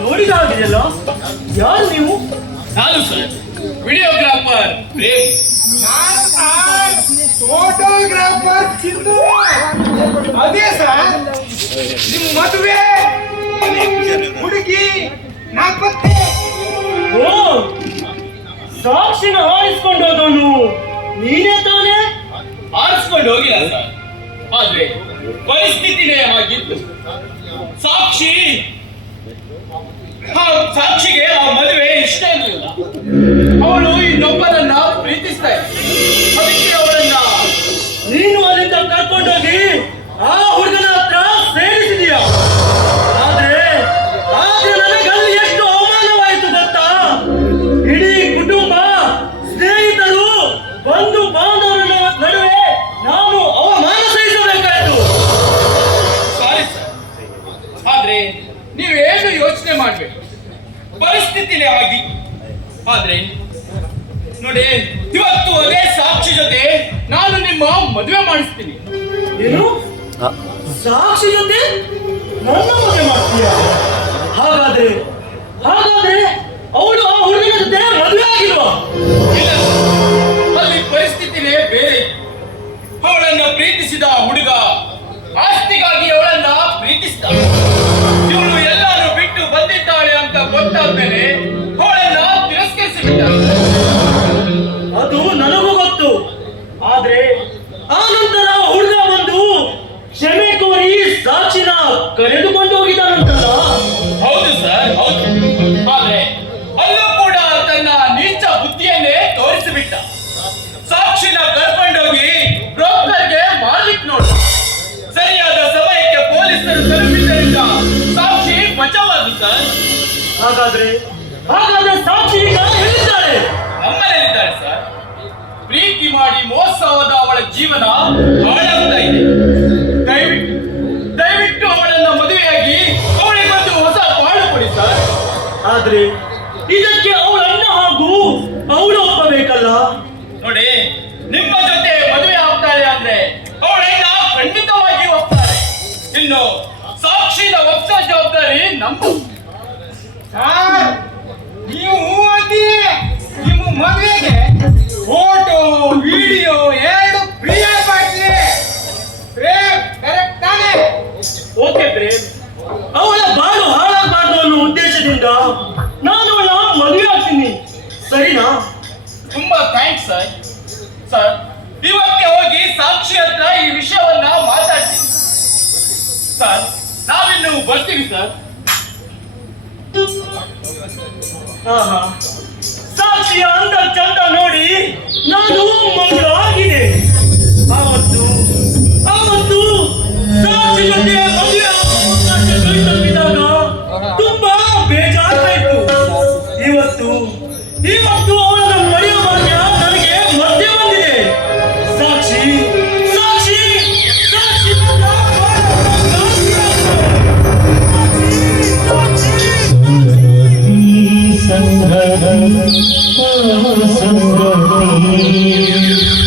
ನೋಡಿದ ಆಗಿದೆಯಲ್ಲ, ಯಾರು ನೀವು? ನಾನು ಸರ್ ವಿಡಿಯೋಗ್ರಾಫರ್ ಪ್ರೇಮ್. ನಾನು ಸರ್ ಫೋಟೋಗ್ರಾಫರ್ ಚಿಂದು. ಅದೇ ಸರ್ ನಿಮ್ಮ ಮದುವೆ ಹುಡುಗಿ ನಾಪತ್ತೆ. ಓ, ಸಾಕ್ಷಿನ ಆರಿಸ್ಕೊಂಡು ಹೋದವನು ನೀನೇ ತಾನೇ? ಆರಿಸ್ಕೊಂಡು ಹೋಗಿಲ್ಲ ಸರ್, ಆದ್ರೆ ಪರಿಸ್ಥಿತಿನೇ ಆಗಿತ್ತು. ಸಾಕ್ಷಿಗೆ ಆ ಮದುವೆ ಇಷ್ಟ ಇರಲಿಲ್ಲ. ಅವಳು ಇನ್ನೊಬ್ಬರನ್ನ ಪ್ರೀತಿಸ್ತಾ ಇದ್ದ. ಅದಕ್ಕೆ ಅವಳನ್ನ ನೀನು ಅಲ್ಲಿಂದ ಕರ್ಕೊಂಡೋಗಿ ಆ ಹುಡುಗನ ಹತ್ರ ಸೇರಿಸಿದೀಯ. ಆದ್ರೆ ನನಗಲ್ಲಿ ಎಷ್ಟು ಅವಮಾನವಾಯಿತು ಗೊತ್ತಾ? ಇಡೀ ಕುಟುಂಬ, ಸ್ನೇಹಿತರು, ಬಂಧು ಬಾಂಧವರ ನಡುವೆ ನಾನು ಅವಮಾನ ಸಹಿಸಬೇಕಾಯ್ತು. ಸಾರಿ ಸರ್, ಆದ್ರೆ ನೀವೇನು ಯೋಚನೆ ಮಾಡ್ಬೇಕು, ಪರಿಸ್ಥಿತಿನೇ ಆಗಿ. ಆದ್ರೆ ನೋಡಿ, ಇವತ್ತು ಅದೇ ಸಾಕ್ಷಿ ಜೊತೆ ನಾನು ನಿಮ್ಮ ಮದುವೆ ಮಾಡಿಸ್ತೀನಿ. ಏನು? ಸಾಕ್ಷಿ ಜೊತೆ ನನ್ನ ಮದುವೆ ಮಾಡ್ತೀಯ? ಹಾಗಾದ್ರೆ ಅವಳು ಆ ಹುಡುಗನ ಜೊತೆ ಮದುವೆ ಆಗಿಲ್ವಾ? ಇಲ್ಲ, ಅಲ್ಲಿ ಪರಿಸ್ಥಿತಿನೇ ಬೇರೆ. ಅವಳನ್ನ ಪ್ರೀತಿಸಿದ ಹುಡುಗ ಆಸ್ತಿಗಾಗಿ ಅವಳನ್ನ ಪ್ರೀತಿಸಿದ. ಇವಳು ಎಲ್ಲಾರು ಬಿಟ್ಟು ಬಂದಿದ್ದಾಳೆ ಅಂತ ಗೊತ್ತಾದ್ಮೇಲೆ ಅವಳನ್ನ ತಿರಸ್ಕರಿಸಿಬಿಟ್ಟ. ಅದು ನನಗೂ ಗೊತ್ತು. ಆದ್ರೆ ಆ ನಂತರ ಹುಡುಗ ಬಂದು ಕ್ಷಮೆ ಕೋರಿ ಸಾಕ್ಷಿನ ಕರೆದುಕೊಂಡು ಹೋಗಿದ್ದಾನಂತಲ್ಲ? ಹೌದು ಸರ್, ಹೌದು. ಆದ್ರೆ ಅಲ್ಲೂ ಕೂಡ ತನ್ನ ನೀಚ ಬುದ್ಧಿಯನ್ನೇ ತೋರಿಸಿಬಿಟ್ಟ. ಸಾಕ್ಷಿನ ಕರ್ಕೊಂಡೋಗಿ ಬ್ರೋಕರ್ಗೆ ಮಾರ್ಲಿಕ್ಕೆ ನೋಡು. ಸರಿಯಾದ ಸಮಯಕ್ಕೆ ಪೊಲೀಸರು ತಲುಪಿದ್ದರಿಂದ ಸಾಕ್ಷಿ ಬಚಾವಾದ ಸರ್. ಹಾಗಾದ್ರೆ ಸಾಕ್ಷಿ ಈಗ ಎಲ್ಲಿದ್ದಾಳೆ? ನಮ್ಮನೇಲಿದ್ದಾಳೆ ಸರ್. ಪ್ರೀತಿ ಮಾಡಿ ಮೋಸ ಹೋದ ಅವಳ ಜೀವನ ಹಾಳಾಗ್ತಾ ಇದೆ. ದಯವಿಟ್ಟು ಅವಳನ್ನ ಮದುವೆಯಾಗಿ ಅವಳಿಗೆ ಒಂದು ಹೊಸ ಬಾಳು ಕೊಡಿ ಸರ್. ಆದ್ರೆ ಇದಕ್ಕೆ ಅವಳ ಅಣ್ಣ ಹಾಗೂ ಅವಳು ಒಪ್ಪಬೇಕಲ್ಲ? ನೋಡಿ, ನಿಮ್ಮ ಜೊತೆ ಮದುವೆ ಆಗ್ತಾಳೆ ಅಂದ್ರೆ ಅವಳನ್ನ ಖಂಡಿತವಾಗಿ ಒಪ್ತಾರೆ. ಇನ್ನು ಸಾಕ್ಷಿನ ಒಪ್ಸೋ ಜವಾಬ್ದಾರಿ ನಮ್ದು. ಸರ್ ನೀವು ಹೂವತಿ ನಿಮ್ಮ ಮದುವೆಗೆ ಫೋಟೋ ವಿಡಿಯೋ ಎರಡು ಫ್ರೀ ಮಾಡ್ತೀವಿ. ಕರೆಕ್ಟ್ ತಾನೇ? ಓಕೆ ಪ್ರೇಮ್, ಅವಳ ಬಾಳು ಹಾಳಾಗಬಾರ್ದು ಅನ್ನೋ ಉದ್ದೇಶದಿಂದ ನಾನು ಅವಳ ಮದುವೆ ಆಗ್ತೀನಿ, ಸರಿನಾ? ತುಂಬಾ ಥ್ಯಾಂಕ್ಸ್ ಸರ್. ಸರ್, ಇವತ್ತೇ ಹೋಗಿ ಸಾಕ್ಷಿ ಹತ್ರ ಈ ವಿಷಯವನ್ನ ಮಾತಾಡ್ತೀನಿ ಸರ್. ನಾವಿನ್ನು ಬರ್ತೀವಿ ಸರ್. ಸಾಕ್ಷಿಯ ಅಂದ ಚಂದ ನೋಡಿ ನಾನು ಮಗಳು ಆಗಿದೆ. ಆವತ್ತು ಸಾಕ್ಷಿ ಜೊತೆ ಮದುವೆ ಕೈ ತಪ್ಪಿದಾಗ ತುಂಬಾ ಬೇಜಾರಾಯ್ತು. ಇವತ್ತು ಅವಳನ್ನ ಪಡೆಯುವ ಭಾಗ್ಯ ನನಗೆ ಮತ್ತೆ ಬಂದಿದೆ. ಸಾಕ್ಷಿ ಸಂಗತಿ